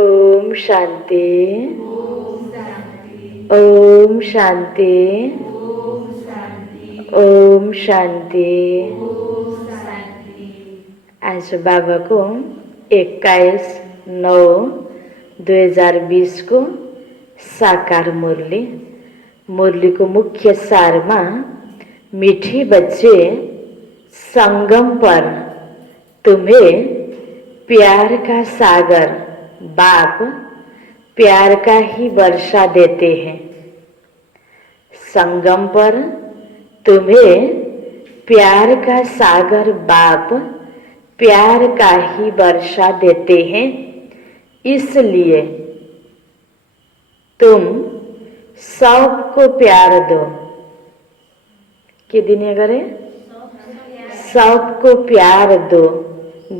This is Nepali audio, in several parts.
ओम शांति। ओम शांति। ओम शांति। आज बाबा को 21/9/2020 को साकार मुरली। मुरली को मुख्य सार में मीठी बच्चे संगम पर तुम्हें प्यार का सागर बाप प्यार का ही वर्षा देते हैं। संगम पर तुम्हें प्यार का सागर बाप प्यार का ही वर्षा देते हैं, इसलिए तुम सबको प्यार दो। कि दिन करे सबको प्यार दो,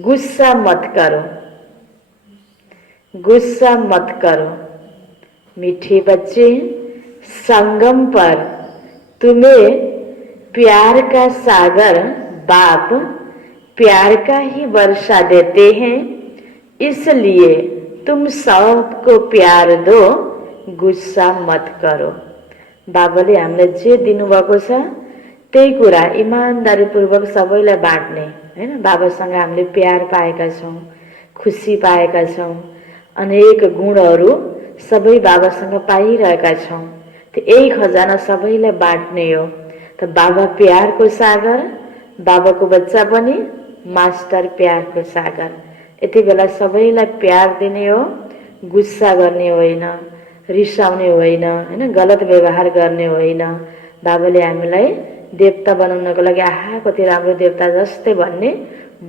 गुस्सा मत करो, गुस्सा मत करो। मीठे बच्चे संगम पर तुम्हें प्यार का सागर बाप प्यार का ही वर्षा देते हैं, इसलिए तुम सबको प्यार दो, गुस्सा मत करो। बाबाले हामीलाई जे दिनुभएको छ त्यही कुरा इमानदारीपूर्वक सबैलाई बाँड्ने हैन। बाबासँग हामीले प्यार पाएका छौँ, खुसी पाएका छौँ, अनेक गुणहरू सबै बाबासँग पाइरहेका छौँ। त यही खजाना सबैलाई बाँड्ने हो। त बाबा प्यारको सागर, बाबाको बच्चा पनि मास्टर प्यारको सागर। यति बेला सबैलाई प्यार दिने हो, गुस्सा गर्ने होइन, रिसाउने होइन, हैन, गलत व्यवहार गर्ने होइन। बाबाले हामीलाई देवता बनाउनको लागि आहा कति राम्रो देवता जस्तै भन्ने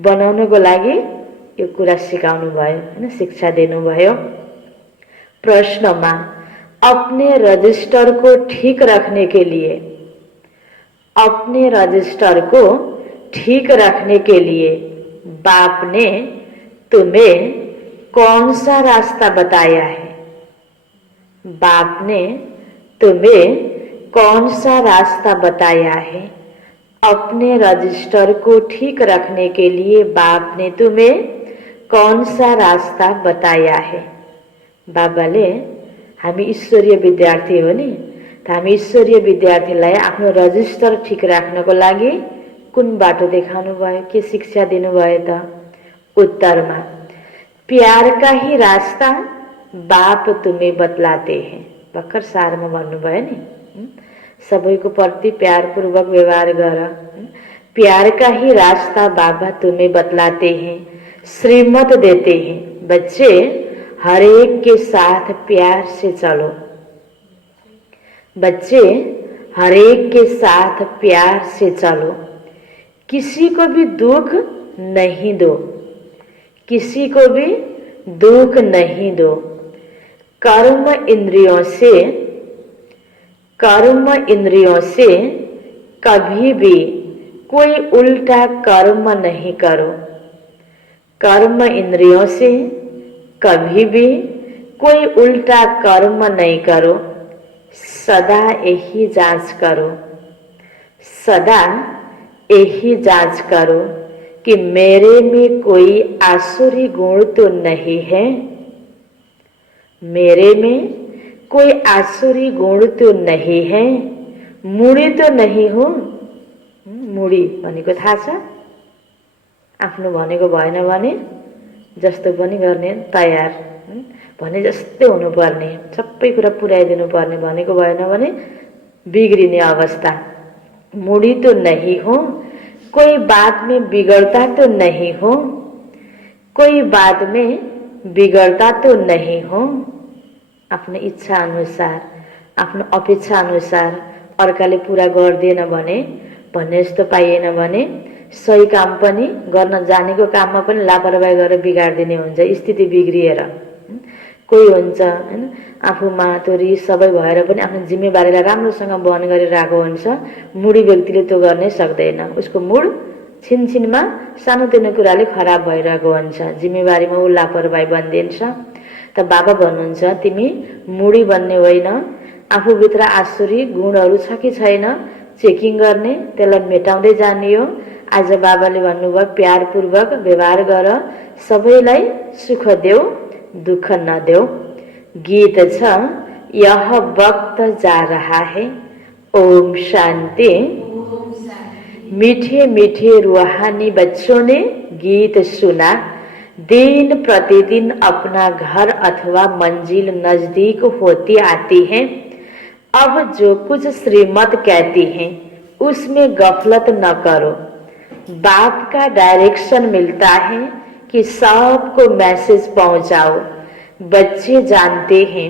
बनाउनको लागि यो कुरा सिकाउनु भयो, हैन, शिक्षा दिनुभयो। प्रश्नमा अपने रजिस्टर को ठीक रखने के लिए, अपने रजिस्टर को ठीक रखने के लिए बाप ने तुम्हें कौन सा रास्ता बताया है? बाप ने तुम्हें कौन सा रास्ता बताया है? अपने रजिस्टर को ठीक रखने के लिए बाप ने तुम्हें कौन सा रास्ता बताया है? बाबाले हामी ईश्वरीय विद्यार्थी हो नि, त हामी ईश्वरीय विद्यार्थीलाई आफ्नो रजिस्टर ठीक राख्नको लागि कुन बाटो देखाउनु भयो, के शिक्षा दिनुभयो त? उत्तरमा प्यार का ही रास्ता बाप तुम्हें बतलाते हैं। भर्खर सारमा भन्नुभयो नि, सबैको प्रति प्यारपूर्वक व्यवहार गर। प्यार का ही रास्ता बाबा तुम्हें बतलाते हैं, श्रीमत देते हैं। बच्चे हर एक के साथ प्यार से चलो, बच्चे हर एक के साथ प्यार से चलो। किसी को भी दुख नहीं दो, किसी को भी दुख नहीं दो। कर्म इंद्रियों से, कर्म इंद्रियों से कभी भी कोई उल्टा कर्म नहीं करो। कर्म इंद्रियों से कभी भी कोई उल्टा कर्म नहीं करो। सदा यही जांच करो, सदा यही जांच करो कि मेरे में कोई आसुरी गुण तो नहीं है, मेरे में कोई आसुरी गुण तो नहीं है, मुडी तो नहीं हो। मुडी भनेको थाहा छ? आफ्नो भनेको भएन भने जस्तो पनि गर्ने तयार, भने जस्तै हुनुपर्ने, सबै कुरा पुर्याइदिनु पर्ने, भनेको भएन भने बिग्रिने अवस्था। मुडी तो नहीं हो, कोई बात में बिगड़ता तो नहीं हो, कोई बात में बिगड़ता तो नहीं हो। आफ्नो इच्छा अनुसार, आफ्नो अपेक्षा अनुसार अर्काले पूरा गर्दैन भने, भन्ने जस्तो पाइएन भने सही काम पनि गर्न जानेको काममा पनि लापरवाही गरेर बिगाडिदिने हुन्छ, स्थिति बिग्रिएर। कोही हुन्छ हैन, आफूमा त्यो रिस सबै भएर पनि आफ्नो जिम्मेवारीलाई राम्रोसँग वहन गरिरहेको हुन्छ। मुडी व्यक्तिले त्यो गर्नै सक्दैन, उसको मुड छिनछिनमा सानोतिनो कुराले खराब भइरहेको हुन्छ, जिम्मेवारीमा ऊ लापरवाही बनिदिन्छ। त बाबा भन्नुहुन्छ तिमी मुडी बन्ने होइन, आफूभित्र आसुरी गुणहरू छ कि छैन चेकिङ गर्ने, त्यसलाई मेटाउँदै जाने हो। आज बाबाले भन्नुभयो प्यारपूर्वक व्यवहार गर, सबैलाई सुख देऊ, दुख न दो। गीत छ यह वक्त जा रहा है। ओम शांति। मीठे मीठे रूहानी बच्चों ने गीत सुना। दिन प्रतिदिन अपना घर अथवा मंजिल नजदीक होती आती है। अब जो कुछ श्रीमत कहती हैं उसमें गफलत न करो। बाप का डायरेक्शन मिलता है कि सबको मैसेज पहुंचाओ। बच्चे जानते हैं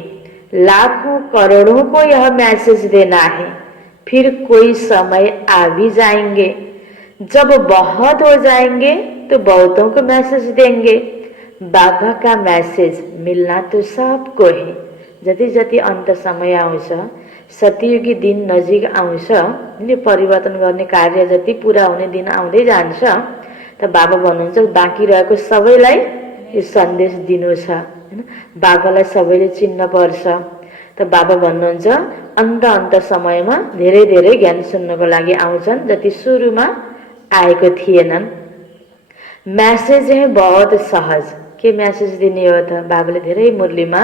लाखों करोड़ों को यह मैसेज देना है। फिर कोई समय आ भी जाएंगे जब बहुत हो जाएंगे तो बहुतों को मैसेज देंगे। बाबा का मैसेज मिलना तो सबको है। जति जति अंत समय आउँछ, सतयुगी दिन नजिक आउँछ, परिवर्तन गर्ने कार्य जति पूरा हुने दिन आउँदै जान्छ त बाबा भन्नुहुन्छ बाँकी रहेको सबैलाई यो सन्देश दिनु छ। बाबालाई सबैले चिन्न पर्छ। त बाबा भन्नुहुन्छ अन्त समयमा धेरै धेरै ज्ञान सुन्नको लागि आउँछन् जति सुरुमा आएको थिएनन्। मैसेज है बहुत सहज। के मैसेज दिने हो त? बाबाले धेरै मुरलीमा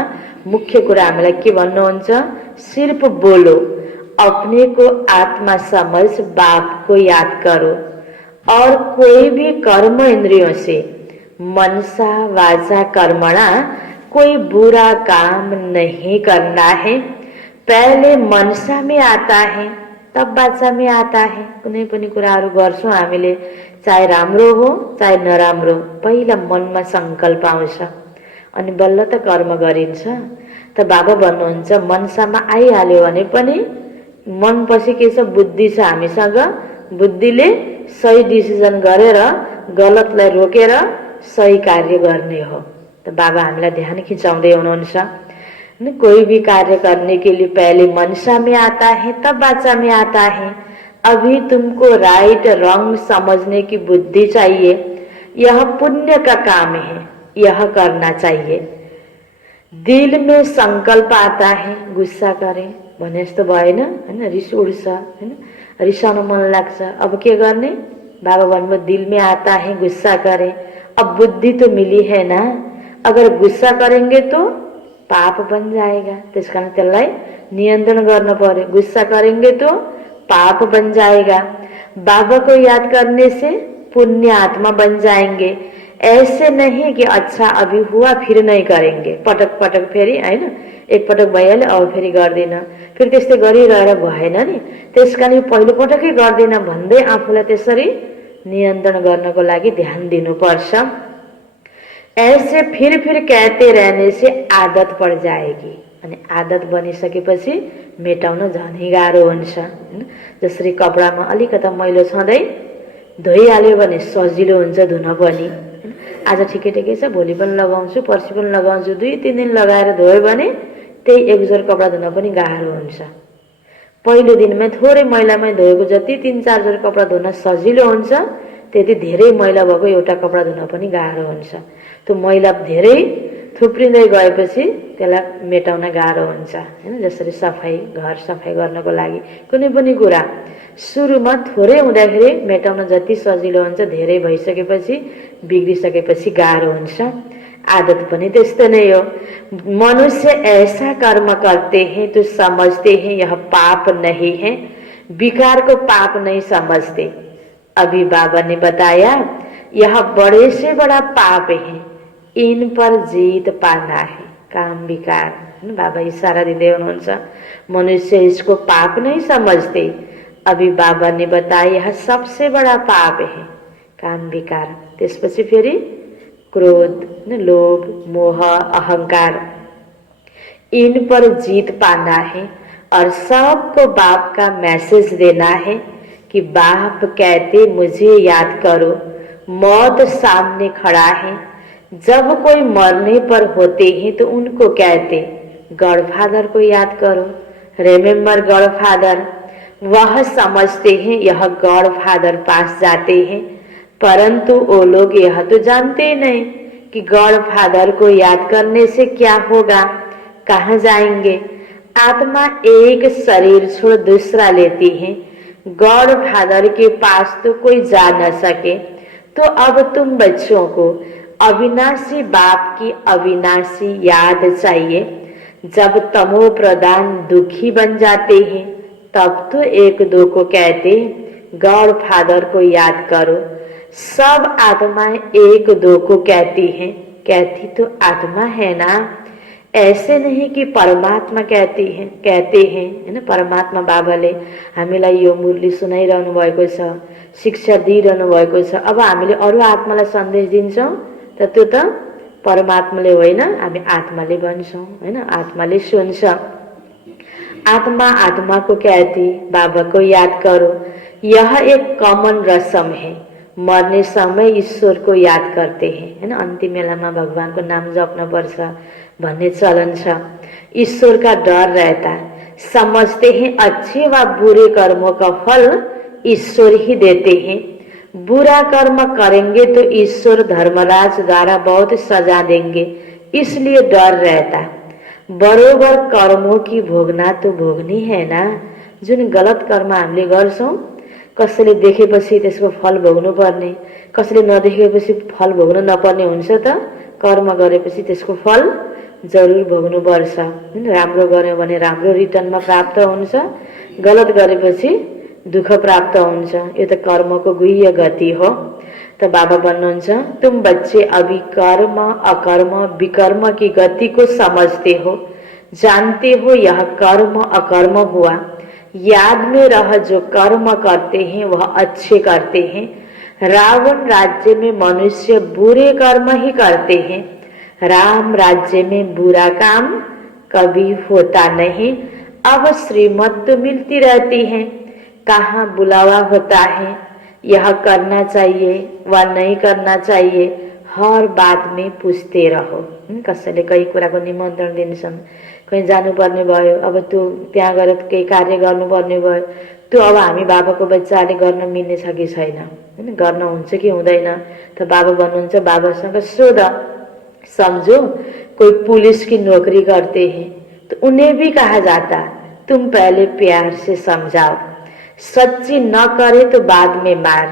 मुख्य कुरा हामीलाई के भन्नुहुन्छ? सिर्फ बोलो, अपने को आत्मा समझ बाप को याद करो और कोई भी कर्म इंद्रियों से मनसा वाचा कर्मणा कोई बुरा काम नहीं करना है। पहले मनसा में आता है तब वाचा में आता है। कुनै पनि कुराहरू गर्छौं हामीले, चाहे राम्रो हो चाहे नराम्रो, पहिला मनमा संकल्प आउँछ अनि बल्ल त कर्म गरिन्छ। त बाबा भन्नुहुन्छ मनसामा आइहाल्यो भने पनि मनपछि के छ? बुद्धि छ हामीसँग। बुद्धिले सही डिसिजन गरेर गलतलाई रोकेर सही कार्य गर्ने हो। तो बाबा हामीलाई ध्यान खिंचाउँदै हुनुहुन्छ। कोई भी कार्य करने के लिए पहले मनसा में आता है तब वाचा में आता है। अभी तुमको राइट रंग समझने की बुद्धि चाहिए। यह पुण्य का काम है, यह करना चाहिए। दिल में संकल्प आता है गुस्सा करें भने जस्तो भएन हैन, रिस उड्छ हैन, रिसाउन मन लाग्छ। अब के गर्ने? बाबा भन्नुभयो दिल में आता है गुस्सा करें। अब बुद्धि तो मिली है ना, अगर गुस्सा करेंगे तो पाप बन जाएगा। त्यसकारण त्यसलाई नियन्त्रण गर्न पर्यो। गुस्सा करेंगे तो पाप बन जाएगा। बाबा को याद करने से पुण्य आत्मा बन जाएंगे। ऐसे नहीं कि अच्छा अभी हुआ फिर नहीं करेंगे, पटक पटक फेरि हैन, एक पटक भइहाल्यो अब फेरि गर्दिन, फेरि त्यस्तै गरिरहेर भएन नि। त्यसकारण पहिलो पटकै गर्दिन भन्दै आफूलाई त्यसरी नियन्त्रण गर्नको लागि ध्यान दिनुपर्छ। ऐसे फिर कहते रहने से आदत पड़ जाएगी अनि आदत बनिसकेपछि मेटाउन झनै गाह्रो हुन्छ। जसरी कपडामा अलिकता मैलो छँदै धोइहाल्यो भने सजिलो हुन्छ धुन पनि। आज ठिकै ठिकै छ, भोलि पनि लगाउँछु, पर्सि पनि लगाउँछु, 2-3 दिन लगाएर धोयो भने त्यही एकजोर कपडा धुन पनि गाह्रो हुन्छ। पहिलो दिनमै थोरै मैलामै धोएको जति 3-4 जोर कपडा धुन सजिलो हुन्छ, त्यति धेरै मैला भएको एउटा कपडा धुन पनि गाह्रो हुन्छ। त्यो मैला धेरै थुप्रिँदै गएपछि त्यसलाई मेटाउन गाह्रो हुन्छ हैन। जसरी सफाई, घर सफाई गर्नको लागि कुनै पनि कुरा सुरुमा थोरै हुँदाखेरि मेटाउन जति सजिलो हुन्छ, धेरै भइसकेपछि बिग्रिसकेपछि गाह्रो हुन्छ। आदत पनि त्यस्तो नै हो। मनुष्य ऐसा कर्म करते हैं तो समझते हैं यह पाप नहीं है, विकार को पाप नहीं समझते। अभी बाबा ने बताया यह बड़े से बड़ा पाप है, इन पर जीत पाना है। काम विकार, बाबा इशारा दिँदै हुनुहुन्छ। मनुष्य इसको पाप नहीं समझते। अभी बाबा ने बताया यह सबसे बड़ा पाप है, काम विकार। त्यसपछि फेरि क्रोध, लोभ, मोह, अहंकार, इन पर जीत पाना है और सबको बाप का मैसेज देना है कि बाप कहते मुझे याद करो, मौत सामने खड़ा है। जब कोई मरने पर होते हैं तो उनको कहते गॉडफादर को याद करो, रिमेम्बर गॉडफादर। वह समझते हैं यह गॉडफादर पास जाते हैं, परंतु वो लोग यह तो जानते नहीं कि गॉडफादर को याद करने से क्या होगा, कहाँ जाएंगे। आत्मा एक शरीर छोड़ दूसरा लेती है, गॉडफादर के पास तो कोई जा न सके। तो अब तुम बच्चों को अविनाशी बाप की अविनाशी याद चाहिए। जब तमो प्रधान दुखी बन जाते हैं तब तो एक दो को कहते गॉड फादर को याद करो। सब आत्माएं एक दो को कहती हैं, कहती तो आत्मा है ना। ऐसे नहीं कि परमात्मा कहते हैं है ना। परमात्मा बाबाले हामीलाई यो मुरली सुनाइरहनु भएको छ, शिक्षा दिइरहनु भएको छ। अब हामीले अरू आत्मालाई सन्देश दिन्छौँ त त्यो त परमात्माले होइन, हामी आत्माले भन्छौँ होइन, आत्माले सुन्छ। आत्मा आत्मा को कहती बाबा को याद करो। यह एक कॉमन रस्म है। मरने समय ईश्वर को याद करते हैं है ना। अन्तिम बेलामा भगवान को नाम जप्न पर्छ भन्ने चलन छ। ईश्वर का डर रहता, समझते हैं अच्छे व बुरे कर्मों का फल ईश्वर ही देते हैं। बुरा कर्म करेंगे तो ईश्वर धर्मराज द्वारा बहुत सजा देंगे, इसलिए डर रहता। बरोबर कर्मों की भोगना तो भोग्नी है ना। जुन गलत कर्म हामीले गर्छौं, कसैले देखेपछि त्यसको फल भोग्नु पर्ने, कसैले नदेखेपछि फल भोग्नु नपर्ने हुन्छ त। कर्म गरेपछि त्यसको फल जरुर भोग्नु पर्छ। राम्रो गर्यो भने राम्रो रिटर्नमा प्राप्त हुन्छ, गलत गरेपछि दुख प्राप्त हुन्छ। यो त कर्मको गुह्य गति हो। तो बाबा भन्नुहुन्छ तुम बच्चे अभी कर्म अकर्म विकर्म की गति को समझते हो, जानते हो यह कर्म अकर्म हुआ। याद में रह जो कर्म करते हैं वह अच्छे करते हैं। रावण राज्य में मनुष्य बुरे कर्म ही करते हैं, राम राज्य में बुरा काम कभी होता नहीं। अब श्रीमत तो मिलती रहती है, कहाँ बुलावा होता है, यह करना चाहिए वा नहीं करना चाहिए, हर बात में पूछते रहो। कसैले कही कुराको निमन्त्रण दिन्छन्, कहीँ जानुपर्ने भयो, अब त्यो त्यहाँ गएर केही कार्य गर्नुपर्ने भयो, त्यो अब हामी बाबाको बच्चाले गर्न मिल्ने छ कि छैन, हैन, गर्न हुन्छ कि हुँदैन। त बाबा भन्नुहुन्छ बाबासँग सोध। समझो कोई पुलिस की नौकरी करते हैं तो उन्हें भी कहा जाता तुम पहले प्यार से समझाओ, सच्ची न करे तो बाद में मार।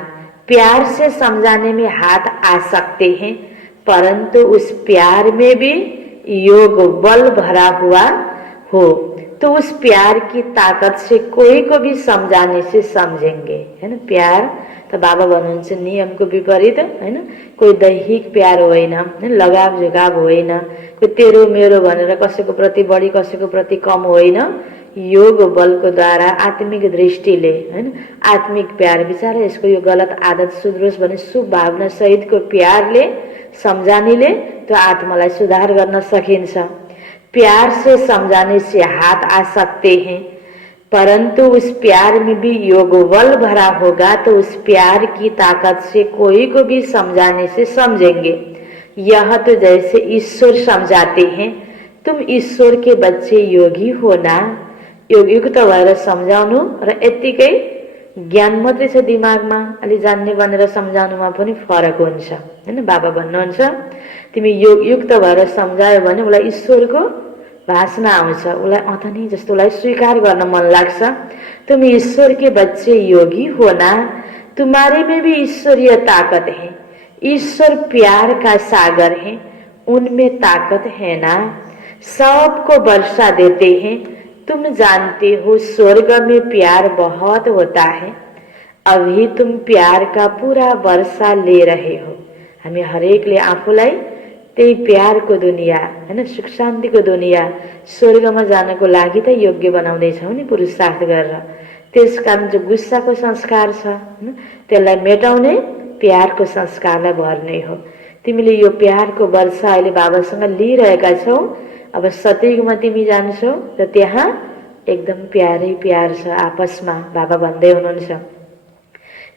प्यार से समझाने में हाथ आ सकते हैं, परंतु उस प्यार में भी योग बल भरा हुआ हो तो उस प्यार की ताकत से कोई को भी समझाने से समझेंगे, है ना। प्यार तो बाबा भन्नुहुन्छ नियमको विपरीत, हैन, कोही दैहिक प्यार होइन, लगाव झुकाव होइन, कोही तेरो मेरो भनेर कसैको प्रति बढी कसैको प्रति कम होइन। योग बलको द्वारा आत्मिक दृष्टिले, हैन, आत्मिक प्यार बिचारा यसको यो गलत आदत सुध्रोस् भने शुभ भावना सहितको प्यारले सम्झानेले त्यो आत्मालाई सुधार गर्न सकिन्छ। प्यार से समझाने से हाथ आ सकते हैं, परंतु उस प्यार में भी योग बल भरा होगा तो उस प्यार की ताकत से कोई को भी समझाने से समझेंगे। यह तो जैसे ईश्वर समझाते हैं, तुम ईश्वर के बच्चे योगी हो ना। योगयुक्त भएर सम्झाउनु र यतिकै ज्ञान मात्रै छ दिमागमा, अलि जान्ने भनेर सम्झाउनुमा पनि फरक हुन्छ, हैन। बाबा भन्नुहुन्छ तिमी योगयुक्त भएर सम्झायो भने उसलाई ईश्वरको भाषण आउँछ, उसलाई अथनी जस्तो उसलाई स्वीकार गर्न मन लाग्छ। तुम ईश्वर के बच्चे योगी हो ना, तुम्हारे में भी ईश्वरीय ताकत है। ईश्वर प्यार का सागर है, उनमें ताकत है ना। सबको वर्षा देते हैं, तुम जानते हो स्वर्ग में प्यार बहुत होता है, अभी तुम प्यार का पूरा वर्षा ले रहे हो। हामी हरेकले आफूलाई त्यही प्यारको दुनिया, हैन, सुख शान्तिको दुनिया, स्वर्गमा जानको लागि त योग्य बनाउँदैछौ नि पुरुषार्थ गरेर। त्यसकारण जो गुस्साको संस्कार छ, हैन, त्यसलाई मेटाउने प्यारको संस्कारलाई भर्ने हो। तिमीले यो प्यारको वर्षा अहिले बाबासँग लिइरहेका छौ। अब सतयुगमा तिमी जान्छौ र त्यहाँ एकदम प्यारै प्यार छ आपसमा। बाबा भन्दै हुनुहुन्छ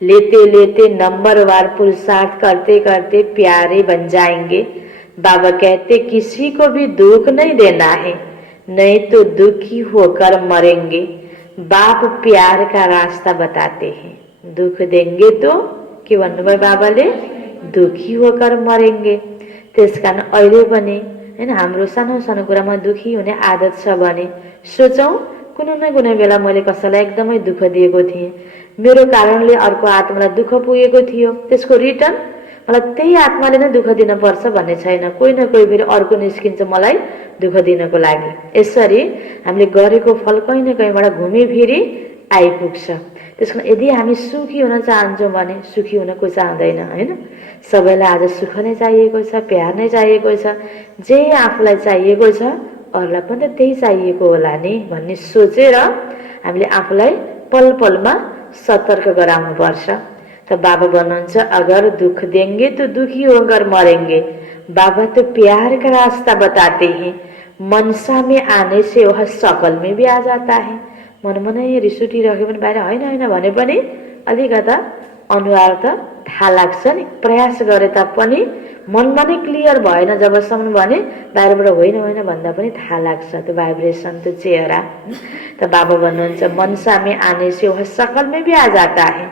लेते लेते नंबरवार पुरुषार्थ करते करते प्यारे बन जाएंगे। बाबा कहते किसी को भी दुख नहीं देना है, नहीं तो दुखी होकर मरेंगे। बाप प्यार का रास्ता बताते हैं, दुख देंगे तो के भन्नुभयो बाबाले, दुखी होकर मरेंगे। त्यसकारण अहिले पनि हैन हाम्रो सानो सानो कुरामा दुखी हुने आदत छ भने सोचौं कुनै न कुनै बेला मैले कसैलाई एकदमै दुःख दिएको थिएँ, मेरो कारणले अर्को आत्मालाई दुःख पुगेको थियो, त्यसको रिटर्न मलाई त्यही आत्माले नै दुःख दिन पर्छ भन्ने छैन। कोही न कोही फेरि अर्को निस्किन्छ मलाई दुःख दिनको लागि। यसरी हामीले गरेको फल कहीँ न कहीँबाट घुमिफिरी आइपुग्छ। त्यसकारण यदि हामी सुखी हुन चाहन्छौँ भने सुखी हुन कोही चाहँदैन हैन। सबैलाई आज सुख नै चाहिएको छ, प्यार नै चाहिएको छ। जे आफूलाई चाहिएको छ अरूलाई पनि त त्यही चाहिएको होला नि भन्ने सोचेर हामीले आफूलाई पल पलमा सतर्क गराउनु पर्छ। तो बाबा भन्नुहुन्छ अगर दुख देंगे तो दुखी होकर मरेंगे। बाबा तो प्यार का रास्ता बताते हैं। मनसा में आने से वह सकल में भी आ जाता है। मनमा नै रिस उठिरह्यो भने बाहिर होइन होइन भने पनि अलिकता अनुहार त थाहा लाग्छ नि। प्रयास गरे तापनि मनमा नै क्लियर भएन जबसम्म भने बाहिरबाट होइन होइन भन्दा पनि थाहा लाग्छ त्यो भाइब्रेसन, त्यो चेहरा। त बाबा भन्नुहुन्छ मनसा में आने से वह सकल में भी आ जाता है।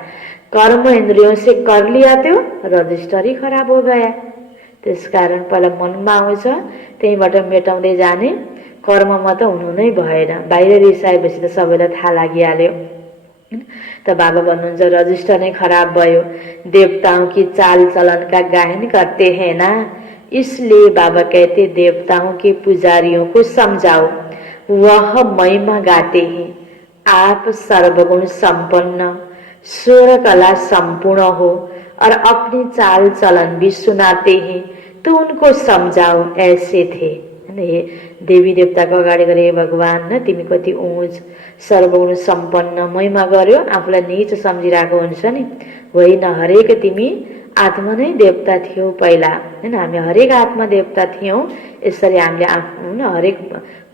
कर्म इंद्रियों से कर लिया तो रजिस्टर ही खराब हो गया। त्यसकारण पहिला मनमा आउँछ त्यहीबाट मेटाउँदै जाने। कर्ममा त हुनु नै भएन। बाहिर रिसाएपछि त सबैलाई थाहा लागिहाल्यो। तो बाबा भन्नुहुन्छ रजिस्टर नै खराब भयो। देवताओं की चाल चलन का गायन करते हैं ना, इसलिए बाबा कहते देवताओं के पुजारियों को समझाओ, वह महिमा गाते हैं। आप सर्वगुण संपन्न, स्वर कला संपूर्ण हो और अपनी चाल चलन भी सुनाते हैं, तो उनको समझाओ ऐसे थे। ये देवी देवताको अगाडि गरे भगवान न तिमी कति उच्च सर्वगुण सम्पन्न महिमा गर्यो, आफूलाई नीच सम्झिरहेको हुन्छ नि। होइन, हरेक तिमी आत्मा नै देवता थियौ पहिला हैन। हामी हरेक आत्मा देवता थियौं। यसरी हामीले आफ्नो हरेक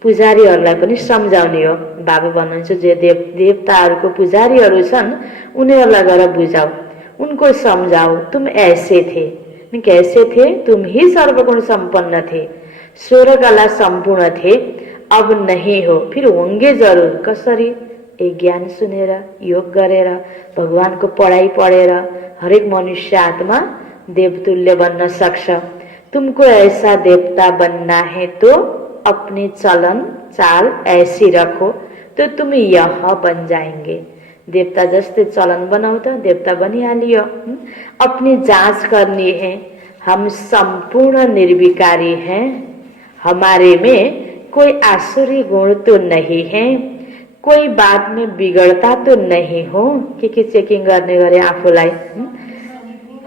पुजारीहरूलाई पनि सम्झाउने हो। बाबा भन्नुहुन्छ जे देवताहरूको पुजारीहरू छन् उनीहरूलाई गएर बुझाऊ, उनको समझाओ तुम ऐसे थे। कैसे थे? तुम ही सर्वगुण संपन्न थे, स्वर कला संपूर्ण थे, अब नहीं हो, फिर होंगे जरूर। कसरी? एक ज्ञान सुनेर, योग गरेर, भगवानको पढाइ पढेर हरेक मनुष्य आत्मा देवतुल्य बन्न सक्छ। तुमको ऐसा देवता बनना है तो अपनी चलन चाल ऐसी रखो तो तुम यह बन जाएंगे। देवता जस्तै चलन बनाऊ त देवता बनिहालियो। अपनी जांच करनी है। हम संपूर्ण निर्विकारी हैं, हमारे में कोई आसुरी गुण तो नहीं है, कोई बात में बिगड़ता तो नहीं हो। के चेकिङ गर्ने गरे आफूलाई।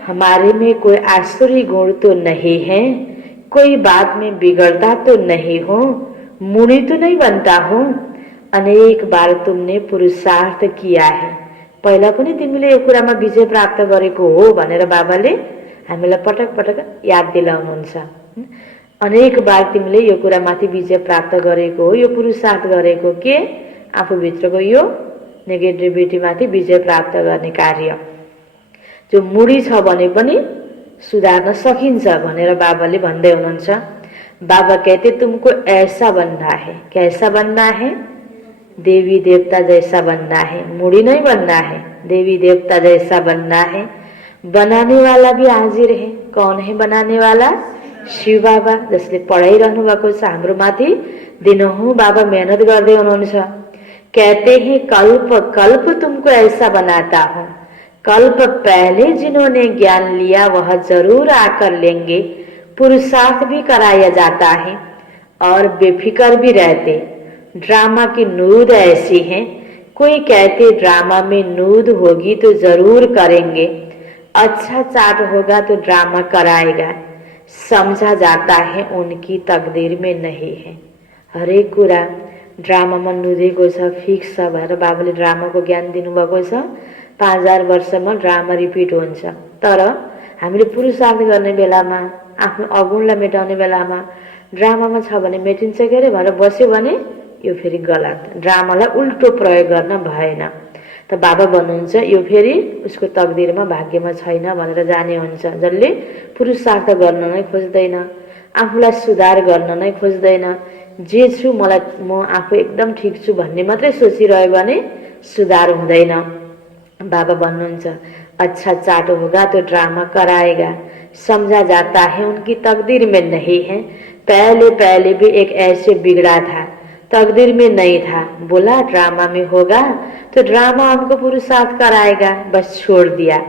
हमारे में कोई आसुरी गुण तो नहीं है, कोई बात में बिगड़ता तो नहीं हो, मुड़ी तो नहीं बनता हो। अनेक बार तुमने पुरुषार्थ किया है। पहिला पनि तिमीले यो कुरामा विजय प्राप्त गरेको हो भनेर बाबाले हामीलाई पटक पटक याद दिलाउनुहुन्छ। अनेक बार तिमीले यो कुरामाथि विजय प्राप्त गरेको हो, यो पुरुषार्थ गरेको के आफूभित्रको यो नेगेटिभिटीमाथि विजय प्राप्त गर्ने कार्य जो मुडी छ भने पनि सुधार्न सकिन्छ भनेर बाबाले भन्दै हुनुहुन्छ। बाबा कहते तुमको ऐसा बनना है। कैसा बनना है? देवी देवता जैसा बनना है, मुड़ी नहीं बनना है, देवी देवता जैसा बनना है। बनाने वाला भी हाजिर है। कौन है बनाने वाला? शिव बाबा, जसले पढाइरहनु भएको छ हाम्रो माथि। दिनहुँ बाबा मेहनत गर्दै हुनुहुन्छ। कहते हैं कल्प कल्प तुमको ऐसा बनाता हूँ। कल्प पहले जिन्होंने ज्ञान लिया वह जरूर आकर लेंगे। पुरुषार्थ भी कराया जाता है और बेफिक्र भी रहते। ड्रामा की नूद ऐसी है, कोई कहते ड्रामा में नूद होगी तो जरूर करेंगे, अच्छा चाट होगा तो ड्रामा कराएगा। समझा जाता है उनकी तकदीर में नहीं है। हरेक कुरा ड्रामामा नुदेको छ, फिक्स छ भनेर बाबाले ड्रामाको ज्ञान दिनुभएको छ। 5000 वर्षमा ड्रामा रिपिट हुन्छ। तर हामीले पुरुषार्थ गर्ने बेलामा, आफ्नो अगुणलाई मेटाउने बेलामा ड्रामामा छ भने मेटिन्छ के अरे भनेर बस्यो भने यो फेरि गलत। ड्रामालाई उल्टो प्रयोग गर्न भएन। त बाबा भन्नुहुन्छ यो फेरि उसको तकदिरमा भाग्यमा छैन भनेर जाने हुन्छ। जसले पुरुषार्थ गर्न नै खोज्दैन, आफूलाई सुधार गर्न नै खोज्दैन, जे छु मलाई म आफू एकदम ठिक छु भन्ने मात्रै सोचिरह्यो भने सुधार हुँदैन। बाबा भन्नुहुन्छ अच्छा चाट होगा तो ड्रामा कराएगा। समझा जाता है उनकी तकदीर में नहीं है। पहले पहले भी एक ऐसे बिगड़ा था, तकदीर में नहीं था, बोला ड्रामा में होगा तो ड्रामा हमको पुरुषार्थ कराएगा, बस छोड़ दिया।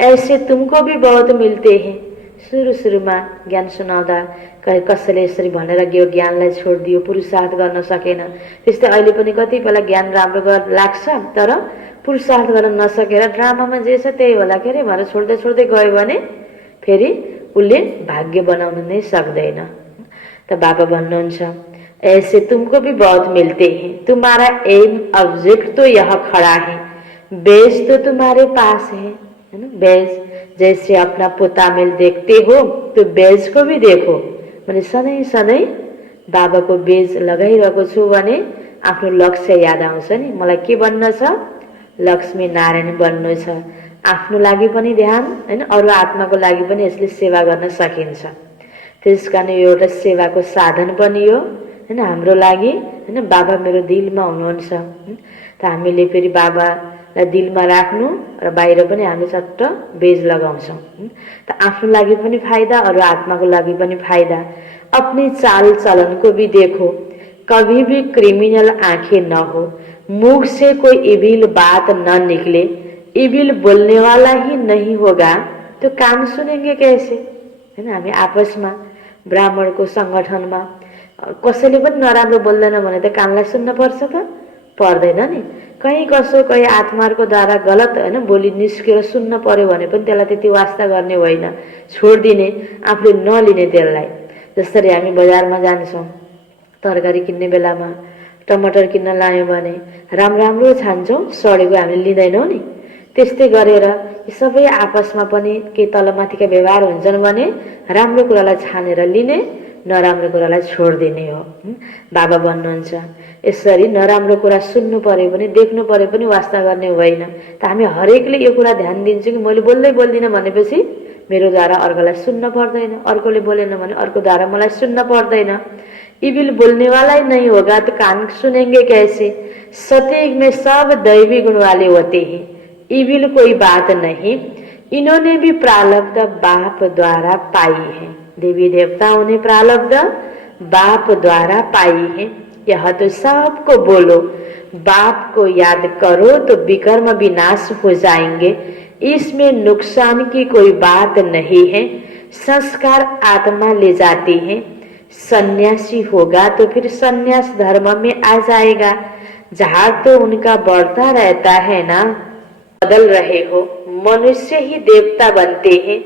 ऐसे तुमको भी बहुत मिलते हैं। सुरुमा ज्ञान सुनाउँदा कसैले यसरी भनेर ज्ञानलाई छोडिदियो, पुरुषार्थ गर्न सकेन। त्यस्तै अहिले पनि कति बेला ज्ञान राम्रो लाग्छ तर पुरुषार्थ गर्न नसकेर ड्रामामा जे छ त्यही होला के अरे भनेर छोड्दै छोड्दै गयो भने फेरि उसले भाग्य बनाउन नै सक्दैन। त बाबा भन्नुहुन्छ ऐसे तुमको भी बहुत मिलते हैं, तुम्हारा एम ऑब्जेक्ट तो यह खड़ा है, बेज तो तुम्हारे पास है ना। बेज जैसे अपना पोतामेल देखते हो तो बेज को भी देखो। मैले सधैँ सधैँ बाबाको बेज लगाइरहेको छु भने आफ्नो लक्ष्य याद आउँछ नि। मलाई के बन्न छ? लक्ष्मी नारायण बन्नु छ। आफ्नो लागि पनि ध्यान हैन, अरू आत्माको लागि पनि यसले सेवा गर्न सकिन्छ। त्यसकारण यो एउटा सेवाको साधन पनि हो हैन हाम्रो लागि हैन। बाबा मेरो दिलमा हुनुहुन्छ त हामीले फेरि बाबालाई दिलमा राख्नु र बाहिर पनि हामी चट्ट बेज लगाउँछौँ त आफ्नो लागि पनि फाइदा, अरू आत्माको लागि पनि फाइदा। अपनी चाल चलन को भी देखो, कभी भी क्रिमिनल आंखें न हो, मुख से कोई इविल बात न निकले, इविल बोलने वाला ही नहीं होगा तो काम सुनेंगे कैसे हैन। हामी आपसमा ब्राह्मणको संगठनमा कसैले पनि नराम्रो बोल्दैन भने त कानलाई सुन्न पर्छ त? पर्दैन नि। कहीँ कसो कहीँ आत्माहरूको द्वारा गलत हैन बोली निस्केर सुन्न पर्यो भने पनि त्यसलाई त्यति वास्ता गर्ने होइन, छोडिदिने, आफूले नलिने त्यसलाई। जसरी हामी बजारमा जान्छौँ तरकारी किन्ने बेलामा टमाटर किन्न लायौँ भने राम्रो छान्छौँ, सडेको हामीले लिँदैनौँ नि। त्यस्तै गरेर सबै आपसमा पनि के तलमाथिका व्यवहार हुन्छन् भने राम्रो कुरालाई छानेर लिने, नराम्रो कुरालाई छोडिदिने हो। बाबा भन्नुहुन्छ यसरी नराम्रो कुरा सुन्नु पर्यो भने देख्नु पर्यो पनि वास्ता गर्ने होइन। त हामी हरेकले यो कुरा ध्यान दिन्छौँ कि मैले बोल्दिनँ भनेपछि मेरो द्वारा अर्कोलाई सुन्न पर्दैन, अर्कोले बोलेन भने अर्को द्वारा मलाई सुन्न पर्दैन। इविल बोलने वाला ही नहीं होगा तो कान सुनेंगे कैसे। सतयुग में सब दैवी गुण वाले होते हैं, इविल कोई बात नहीं, इन्होंने भी प्रारब्ध बाप द्वारा पाई है। देवी देवताओं ने प्रारब्ध बाप द्वारा पाई है। यह तो सबको बोलो, बाप को याद करो तो विकर्म विनाश हो जाएंगे, इसमें नुकसान की कोई बात नहीं है। संस्कार आत्मा ले जाती है, सन्यासी होगा तो फिर सन्यास धर्म में आ जाएगा। झाड़ तो उनका बढ़ता रहता है ना, बदल रहे हो। मनुष्य ही देवता बनते हैं,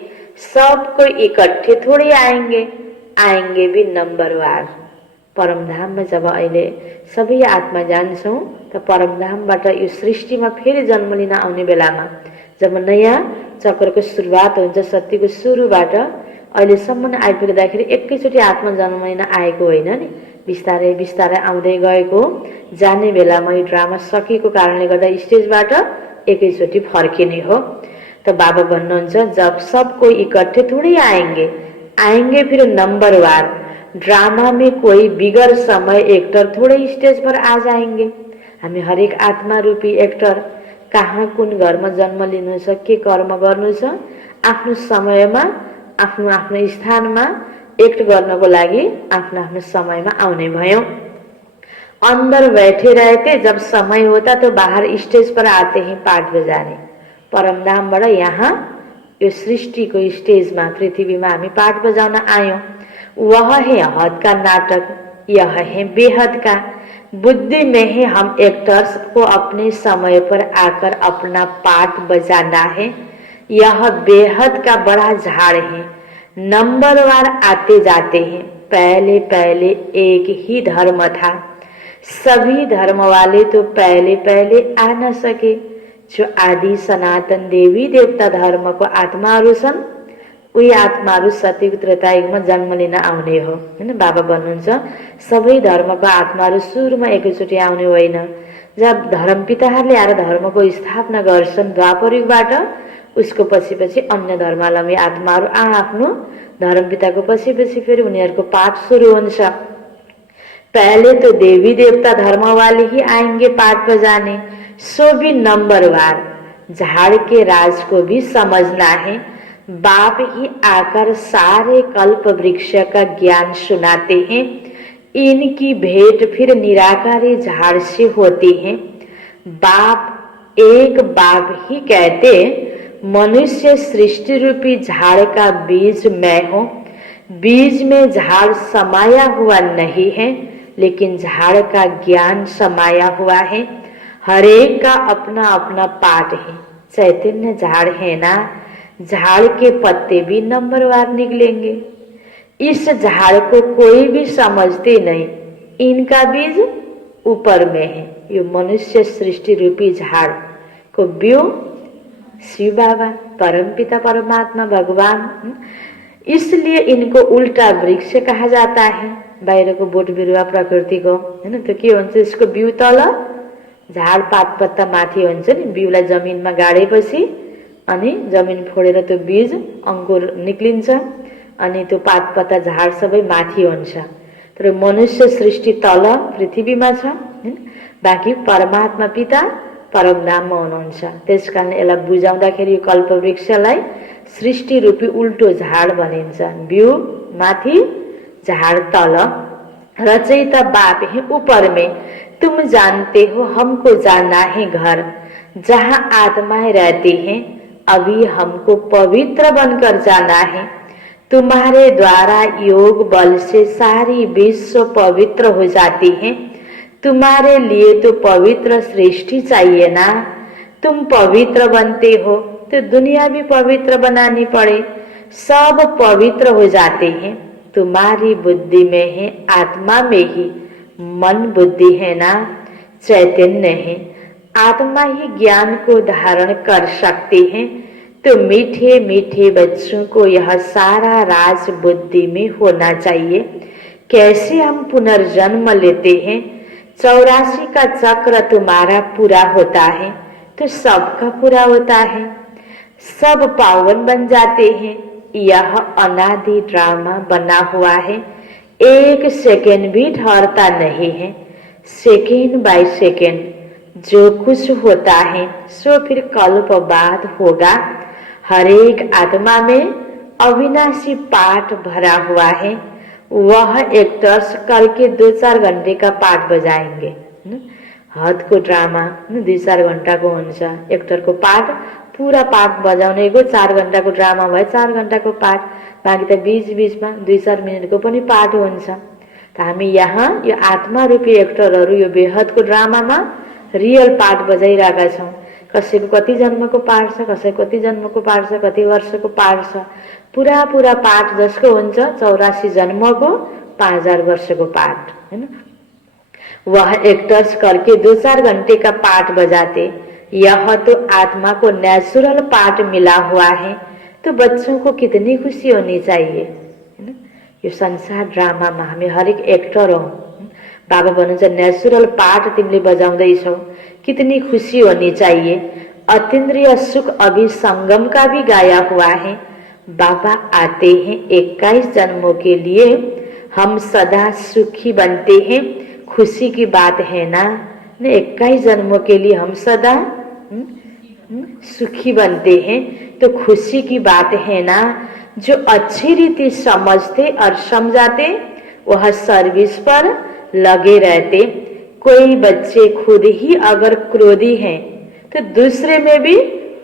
सबको इकट्ठे थोड़े आएंगे भी नंबरवार। परमधाममा जब अहिले सबै आत्मा जान्छौँ त परमधामबाट यो सृष्टिमा फेरि जन्म लिन आउने बेलामा जब नयाँ चक्रको सुरुवात हुन्छ, सत्यको सुरुबाट अहिलेसम्म आइपुग्दाखेरि एकैचोटि आत्मा जन्म लिन आएको होइन नि, बिस्तारै बिस्तारै आउँदै गएको। जाने बेलामा यो ड्रामा सकिएको कारणले गर्दा स्टेजबाट एकैचोटि फर्किने हो। तो बाबा भन्नुहुन्छ जब सबको इकट्ठे थोड़ी आएंगे फिर नंबरवार। ड्रामा में कोई बिगर समय एक्टर थोड़े स्टेज पर आ जाएंगे। हामी हरेक आत्मा रूपी एक्टर कहाँ कुन घरमा जन्म लिनु छ, के कर्म गर्नु छ, आफ्नो समयमा आफ्नो आफ्नो स्थानमा एक्ट गर्नको लागि आफ्नो आफ्नो समयमा आउने भयौं। अंदर बैठे रहते, जब समय होता तो बाहर स्टेज पर आते हैं पाठ बजाने। परमधामबाट यहाँ यो सृष्टिको स्टेजमा पृथ्वीमा हामी पाठ बजाउन आयौं। वह है हद का नाटक, यह है बेहद का। बुद्धि में ही हम एक्टर्स को अपने समय पर आकर अपना पाठ बजाना है। यह बेहद का बड़ा झाड़ है, नंबरवार आते जाते हैं। पहले पहले एक ही धर्म था, सभी धर्म वाले तो पहले पहले आ न सके। जो आदि सनातन देवी देवता धर्म को आत्माहरू छन्, उही आत्माहरू सत्ययुग त्रेतायुगमा जन्म लिन आउने हो हैन। बाबा भन्नुहुन्छ सबै धर्मको आत्माहरू सुरुमा एकैचोटि आउने होइन। जब धर्म पिताहरूले आएर धर्मको स्थापना गर्छन् द्वापर युगबाट, उसको पछि पछि अन्य धर्मावलम्बी आत्माहरू आफ्नो धर्म पिताको पछि पछि फेरि उनीहरूको पाठ सुरु हुन्छ। पहले तो देवी देवता धर्म वाले ही आएंगे पाठ बजाने, सो भी नंबरवार। झाड़ के राज को भी समझना है। बाप ही आकर सारे कल्प वृक्ष का ज्ञान सुनाते हैं। इनकी भेंट फिर निराकारी झाड़ से होती है। बाप एक बाप ही कहते, मनुष्य सृष्टि रूपी झाड़ का बीज मैं हूँ। बीज में झाड़ समाया हुआ नहीं है, लेकिन झाड़ का ज्ञान समाया हुआ है। हरेक का अपना अपना पाठ है। चैतन्य झाड़ है ना, झाड़ के पत्ते भी नंबरवार निकलेंगे। इस झाड़ को कोई भी समझते नहीं, इनका बीज ऊपर में है। ये मनुष्य सृष्टि रूपी झाड़ को बीज शिव बाबा, परमपिता परमात्मा भगवान। इसलिए इनको उल्टा वृक्ष कहा जाता है। बाहिर को बोट बिरुवा प्रकृति को हैन, तो के हुन्छ यसको बिउ तल, झाड पात पत्ता माथि हुन्छ नि। बिउलाई जमिनमा गाडेपछि अनि जमिन फोडेर त्यो बीज अंकुर निक्लिन्छ अनि त्यो पात पत्ता झाड सबै माथि हुन्छ। तर मनुष्य सृष्टि तल पृथ्वीमा छ, बाँकी परमात्मा पिता परमधाममा हुनुहुन्छ। त्यसकारण यसलाई बुझाउँदाखेरि यो कल्पवृक्षलाई सृष्टि रूपी उल्टो झाड भनिन्छ। बिउ माथि, झाड़ तल। रचयिता बाप है ऊपर में। तुम जानते हो हमको जाना है घर, जहाँ आत्माएं रहती हैं। अभी हमको पवित्र बनकर जाना है। तुम्हारे द्वारा योग बल से सारी विश्व पवित्र हो जाती है। तुम्हारे लिए तो पवित्र सृष्टि चाहिए ना। तुम पवित्र बनते हो तो दुनिया भी पवित्र बनानी पड़े, सब पवित्र हो जाते हैं। तुम्हारी बुद्धि में है, आत्मा में ही मन बुद्धि है ना, चैतन्य है। आत्मा ही ज्ञान को धारण कर सकती है। तो मीठे मीठे बच्चों को यह सारा राज बुद्धि में होना चाहिए। कैसे हम पुनर्जन्म लेते हैं, 84 का चक्र तुम्हारा पूरा होता है तो सबका पूरा होता है, सब पावन बन जाते हैं। यह अनादि ड्रामा बना हुआ है, एक सेकेंड भी ठहरता नहीं है। सेकेंड बाय सेकेंड जो कुछ होता है सो फिर कल्प बाद होगा। हर एक आत्मा में अविनाशी पाठ भरा हुआ है। वह एक्टर्स करके 2-4 घंटे का पाठ बजाएंगे। हद को ड्रामा 2-4 घंटा को हुन्छ। एक्टर को पाठ पूरा पाठ बजाउने को 4 घंटा को ड्रामा भए 4 घंटा को पाठ, बाँकी त बीच बीचमा 2-4 मिनट को पनि पाठ हुन्छ। त हामी यहाँ यो आत्मा रूपी एक्टरहरू यो बेहदको ड्रामामा रियल पाठ बजाइरहेका छौँ। कसैको कति जन्मको पाठ छ, कसैको कति जन्मको पाठ छ, कति वर्षको पाठ छ। पूरा पूरा पाठ जसको हुन्छ 84 जन्मको 5000 वर्षको पाठ, हैन। वह एक्टर्स करके 2-4 घंटे का पाठ बजाते। यह तो आत्मा को नेचुरल पाठ मिला हुआ है, तो बच्चों को कितनी खुशी होनी चाहिए, है ना। यो संसार ड्रामामा हामी हरेक एक्टर हौ। बाबा भन्नुहुन्छ नेचुरल पाठ तिमीले बजाउँदैछौ, कितनी खुशी होनी चाहिए। अतीन्द्रिय सुख अभी संगम का भी गाया हुआ है। बाबा आते हैं 21 जन्मों के लिए, हम सदा सुखी बनते हैं। खुशी की बात है ना, 21 जन्मों के लिए हम सदा सुखी बनते हैं, तो खुशी की बात है ना। जो अच्छी रीति समझते और समझाते वह सर्विस पर लगे रहते। कोई बच्चे खुद ही अगर क्रोधी हैं तो दूसरे में भी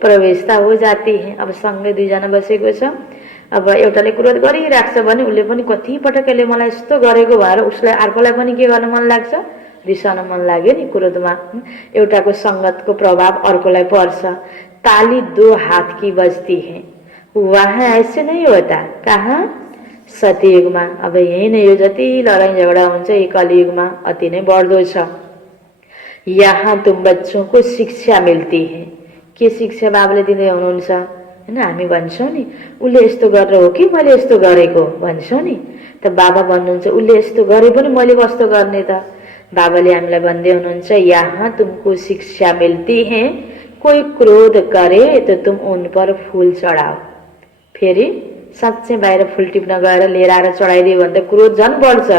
प्रवेशता हो जाती है। अब सँगै 2 जना बसेको छ, अब एउटाले क्रोध गरिराख्छ भने उसले पनि कति पटकले मलाई यस्तो गरेको भएर उसलाई अर्कोलाई पनि के गर्न मन लाग्छ, रिसाउन मन लाग्यो नि क्रोधमा। एउटाको संगतको प्रभाव अर्कोलाई पर्छ। ताली 2 हाथ की बजती है, वहाँ ऐसे नहीं होता। कहाँ? सतयुगमा। अब यही नै यो जति लडाई झगडा हुन्छ यो कलियुगमा अति नै बढ्दो छ। यहाँ तुम बच्चों को शिक्षा मिलती है। के शिक्षा बाबाले दिँदै हुनुहुन्छ, हैन। हामी भन्छौँ नि उसले यस्तो गरेर हो कि मैले यस्तो गरेको भन्छौँ नि, त बाबा भन्नुहुन्छ उसले यस्तो गरे पनि मैले कस्तो गर्ने त। बाबाले हामीलाई भन्दै हुनुहुन्छ यहाँ तुमको शिक्षा मिलती है, कोई क्रोध करे तो तुम उन पर फूल चढाओ। फेरि साँच्चै बाहिर फूल टिप्न गएर लिएर आएर चढाइदियो भने त क्रोध झन् बढ्छ,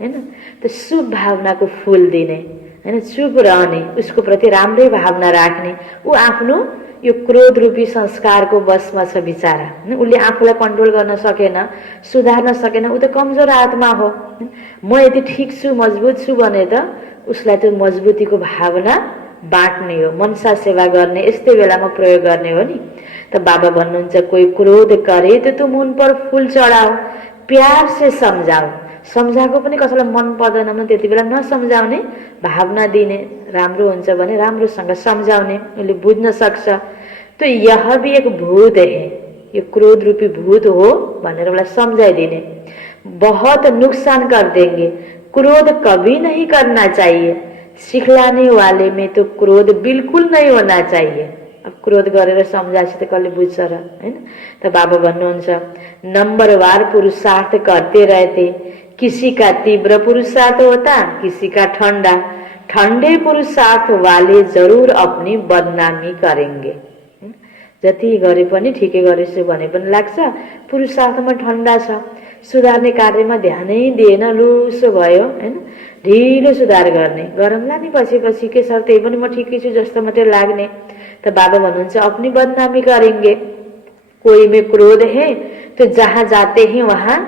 हैन। त शुभ भावनाको फूल दिने, हैन, चुप रहने, उसको प्रति राम्रै भावना राख्ने। ऊ आफ्नो यो क्रोध रूपी संस्कारको बसमा छ बिचारा, उसले आफूलाई कन्ट्रोल गर्न सकेन, सुधार्न सकेन। ऊ त कमजोर आत्मा हो। म यदि ठीक छु, मजबुत छु भने त उसलाई त्यो मजबुतीको भावना बाँड्ने हो, मनसा सेवा गर्ने, यस्तै बेलामा प्रयोग गर्ने हो नि। त बाबा भन्नुहुन्छ कोई क्रोध करे तो तुम उन पर फूल चढाओ, प्यार से सम्झाओ। सम्झाएको पनि कसैलाई मन पर्दैन भने त्यति बेला नसम्झाउने, भावना दिने, राम्रो हुन्छ भने राम्रोसँग सम्झाउने, उसले बुझ्न सक्छ। तो यह भी एक भूत है, यो क्रोध रूपी भूत हो भनेर उसलाई सम्झाइदिने। बहुत नुकसान कर देंगे, क्रोध कभी नहीं करना चाहिए। सिखलाने वाले में तो क्रोध बिल्कुल नहीं होना चाहिए। अब क्रोध गरेर सम्झाएपछि त कसले बुझ्छ र, हैन? त बाबा भन्नुहुन्छ नंबरवार पुरुषार्थ करते रहते, किसी का तीव्र पुरुषार्थ होता, किसी का ठंडा। ठंडे पुरुषार्थ वाले जरूर अपनी बदनामी करेंगे। जति गरे पनि ठिकै गरेछु भने पनि लाग्छ, पुरुषार्थमा ठन्डा छ, सुधार्ने कार्यमा ध्यानै दिएन, लुसो भयो, हैन? ढिलो सुधार गर्ने, गरमला नि पछि के छ, त्यही पनि म ठिकै छु जस्तो मात्रै लाग्ने। त बाबा भन्नुहुन्छ अपनी बदनामी करेंगे। कोई में क्रोध है तो जहां जाते हैं वहां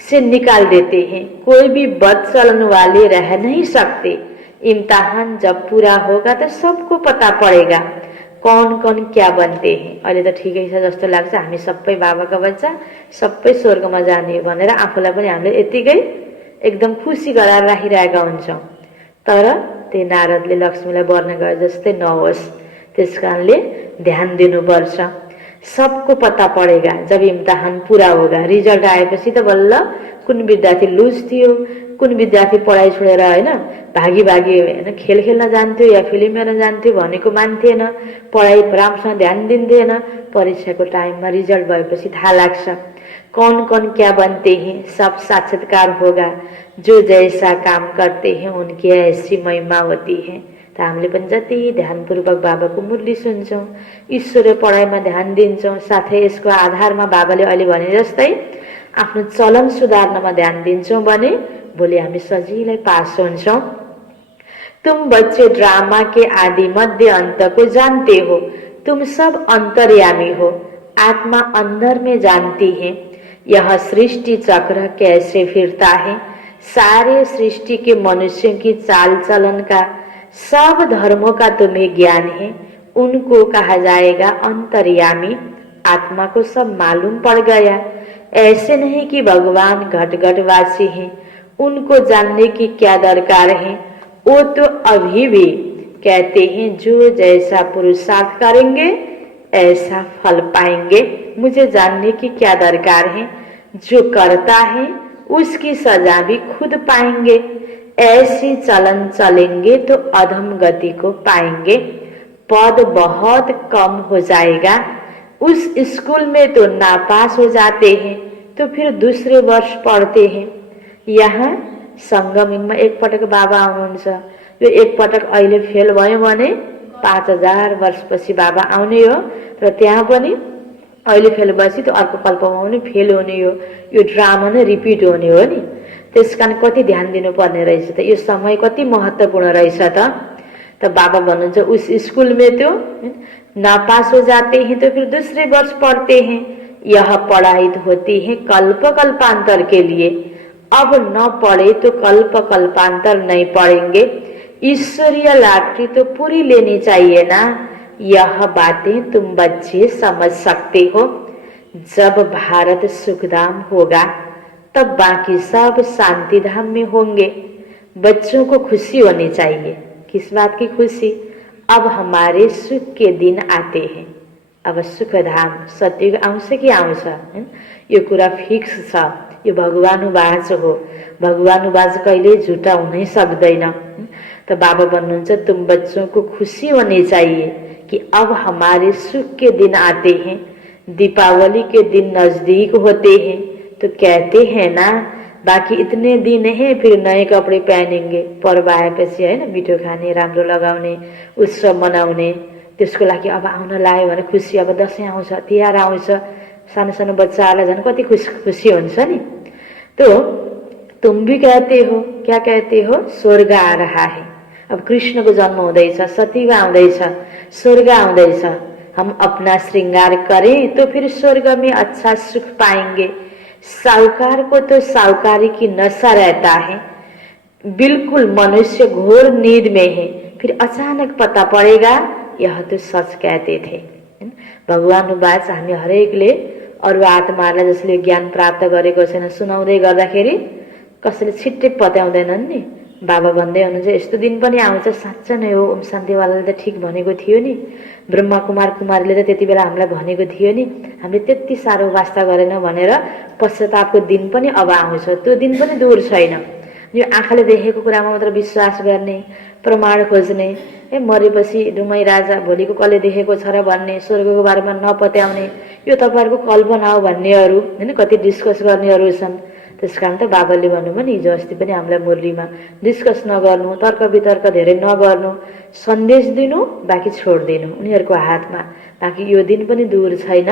से निकाल देते हैं, कोई भी बद चलन वाले रह नहीं सकते। इम्तिहान जब पूरा होगा तो सबको पता पड़ेगा कौन कौन क्या बनते हैं। अहिले त ठिकै छ जस्तो लाग्छ, हामी सबै बाबाका बच्चा, सबै स्वर्गमा जाने भनेर आफूलाई पनि हामीले यतिकै एकदम खुसी गराएर राखिरहेका हुन्छौँ। तर त्यही नारदले लक्ष्मीलाई वर्ण गरे जस्तै नहोस्, त्यस कारणले ध्यान दिनुपर्छ। सबको पता पड़ेगा जब इम्तिहान पूरा होगा। रिजल्ट आएपछि त बल्ल कुन विद्यार्थी लुज थियो, कुन विद्यार्थी पढाइ छोडेर हैन भागी हैन खेल खेल्न जान्थ्यो या फिल्म हेर्न जान्थ्यो भनेको मान्थेन, पढाइ राम्रोसँग ध्यान दिन्थेन। परीक्षाको टाइममा रिजल्ट भएपछि थाहा लाग्छ कौन कौन क्या बनते हैं, सब साक्षात्कार होगा। जो जैसा काम करते हैं उनकी ऐसी महिमा होती है। त हामीले पनि जति ध्यानपूर्वक बाबाको मुरली सुन्छौँ, ईश्वरीय पढाइमा ध्यान दिन्छौँ, साथै यसको आधारमा बाबाले अहिले भने जस्तै आफ्नो चलन सुधार्नमा ध्यान दिन्छौँ भने भोलि हामी सजिलै पास हुन्छौँ। तुम बच्चे ड्रामा के आदि मध्य अंत को जानते हो, तुम सब अंतर्यामी हो, आत्मा अंदर में जानती है यह सृष्टि चक्र कैसे फिरता है। सारे सृष्टि के मनुष्यों की चाल चलन का, सब धर्मों का तुम्हें ज्ञान है, उनको कहा जाएगा अंतर्यामी। आत्मा को सब मालूम पड़ गया। ऐसे नहीं कि भगवान घट घटवासी हैं, उनको जानने की क्या दरकार है। वो तो अभी भी कहते हैं जो जैसा पुरुषार्थ करेंगे ऐसा फल पाएंगे। मुझे जानने की क्या दरकार है, जो करता है उसकी सजा भी खुद पाएंगे। ऐसी चलन चलेंगे तो अधम गति को पाएंगे, पद बहुत कम हो जाएगा। उस स्कूल में तो नापास हो जाते हैं तो फिर दूसरे वर्ष पढ़ते हैं। यहाँ संगमिङमा एकपटक बाबा आउनुहुन्छ, यो एकपटक अहिले फेल भयो भने 5000 वर्षपछि बाबा आउने हो, र त्यहाँ पनि अहिले फेल भएपछि त अर्को कल्पमा पनि फेल हुने हो। यो ड्रामा नै रिपिट हुने हो नि। त्यसकारण कति ध्यान दिनुपर्ने रहेछ त, यो समय कति महत्त्वपूर्ण रहेछ त बाबा भन्नुहुन्छ उस स्कूल में तो नापास हो जाते हैं तो फिर दूसरे वर्ष पढ़ते हैं। यह पढ़ाई होती है कल्प कल्पांतर के लिए, अब न पढ़े तो कल्प कल्पांतर नहीं पढ़ेंगे। ईश्वरीय लॉटरी तो पूरी लेनी चाहिए ना। यह बातें तुम बच्चे समझ सकते हो। जब भारत सुखधाम होगा तब बाकी सब शांति धाम में होंगे। बच्चों को खुशी होनी चाहिए। किस बात की खुशी? अब हमारे सुख के दिन आते हैं। अब सुखधाम सत्युग आउँछ कि आउँछ, यो कुरा फिक्स छ। यो भगवानुवाच हो, भगवानुवाच कहिले झुटा हुनै सक्दैन। तो बाबा भन्नुहुन्छ तुम बच्चों को खुशी होनी चाहिए कि अब हमारे सुख के दिन आते हैं। दीपावली के दिन नजदीक होते हैं तो कहते हैं ना बाकी इतने दिन हैं फिर नए कपड़े पहनेंगे। पर्व आएपछि हैन मिठो खाने, राम्रो लगाउने, उत्सव मनाउने, त्यसको लागि अब आउन लाग्यो भने खुसी। अब दशैं आउँछ, तिहार आउँछ, सानो सानो बच्चाहरूलाई झन् कति खुसी हुन्छ नि। तो तुम भी कहते हो, क्या कहते हो? स्वर्ग आ रहा है। अब कृष्ण को जन्म हुँदैछ, सतीयुग आउँदैछ, स्वर्ग आउँदैछ। हम अपना श्रृंगार करें तो फिर स्वर्ग में अच्छा सुख पाएंगे। साहूकार को तो साहूकारी की नशा रहता है, बिल्कुल मनुष्य घोर नींद में है। फिर अचानक पता पड़ेगा यह तो सच कहते थे। भगवान बाच हामी हरेकले अरू आत्माहरूलाई जसले ज्ञान प्राप्त गरेको छैन सुनाउँदै गर्दाखेरि कसैले छिट्टै पत्याउँदैनन् नि। बाबा भन्दै हुनुहुन्छ यस्तो दिन पनि आउँछ, साँच्चै नै हो, ओम शान्तिवालाले त ठिक भनेको थियो नि, ब्रह्मा कुमार कुमारीले त त्यति बेला हामीलाई भनेको थियो नि, हामीले त्यति साह्रो वास्ता गरेनौँ भनेर पश्चातापको दिन पनि अब आउँछ। त्यो दिन पनि दूर छैन। यो आँखाले देखेको कुरामा मात्र विश्वास गर्ने, प्रमाण खोज्ने, मरेपछि डुमै राजा भोलिको कसले देखेको छ र भन्ने, स्वर्गको बारेमा नपत्याउने, यो तपाईँहरूको कल्पना हो भन्नेहरू होइन, कति डिस्कस गर्नेहरू छन्। त्यस कारण त बाबाले भन्नुभयो नि हिजो अस्ति पनि हामीलाई मुरलीमा, डिस्कस नगर्नु, तर्क वितर्क धेरै नगर्नु, सन्देश दिनु बाँकी छोडिदिनु उनीहरूको हातमा, बाँकी यो दिन पनि दूर छैन।